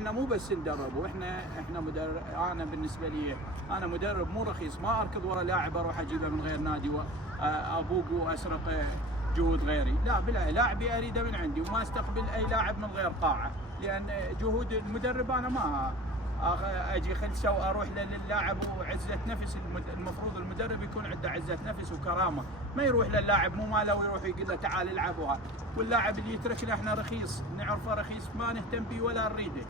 احنا مو بس ندرب، واحنا مدرب. انا بالنسبه لي انا مدرب مو رخيص، ما اركض ورا لاعب اروح اجيبه من غير نادي وابوق واسرق جهود غيري، لا بلا لاعبي اريده من عندي، وما استقبل اي لاعب من غير قاعه، لان جهود المدرب انا ما اجي خلسه واروح للاعب وعزه نفس. المفروض المدرب يكون عنده عزه نفس وكرامه، ما يروح للاعب مو ماله ويروح يقول له تعال العب واللاعب اللي يتركنا احنا رخيص نعرفه رخيص ما نهتم به ولا نريده.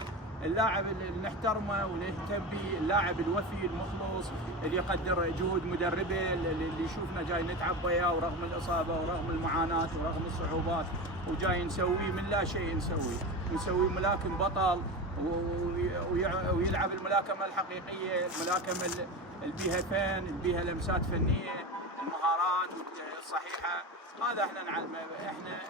اللاعب اللي نحترمه ونهتم به اللاعب الوفي المخلص اللي يقدر جهود مدربه، اللي يشوفنا جاي نتعب وياه ورغم الاصابه ورغم المعاناه ورغم الصعوبات وجاي نسويه من لا شيء، نسويه ملاكم بطل ويلعب الملاكمه الحقيقيه، الملاكمه اللي بيها فن، اللي بيها لمسات فنيه، المهارات الصحيحه. هذا احنا نعلمه.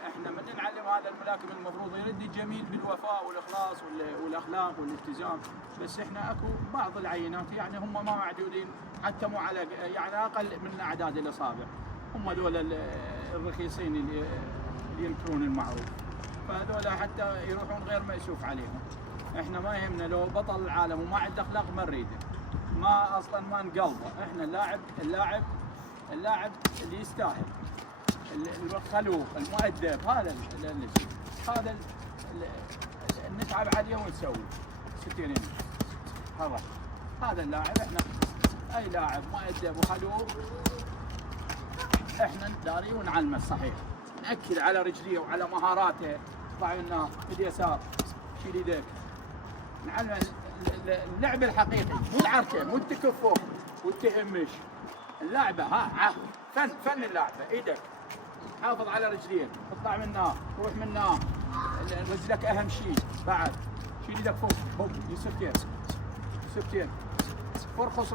احنا من نعلم هذا الملاكم المفروض يرد الجميل بالوفاء والاخلاص والاخلاق والالتزام، بس احنا اكو بعض العينات يعني هم ما معدودين، حتى مو على يعني اقل من اعداد الاصابع، هم دول الرخيصين اللي ينكرون المعروف، فهذول حتى يروحون غير مأسوف عليهم. احنا ما يهمنا لو بطل العالم وما عنده اخلاق ما نريده، ما اصلا ما نقلبه. احنا اللاعب اللي يستاهل، الخلوق المؤدب، هذا نتعب عليه ونسوي 60 هذا اللاعب. احنا اي لاعب مؤدب وخلوق احنا نداريه ونعلمه الصحيح، نأكد على رجليه وعلى مهاراته. طلع لنا باليسار، شيل يديك، نعلمه اللعب الحقيقي، مو العركه، مو التكف فوق والتهمش. اللعبه فن اللعبه، ايدك حافظ على رجليك، اطلع من النار، روح من النار، رجلك اهم شيء. بعد شيل يدك فوق، سبتين فرخص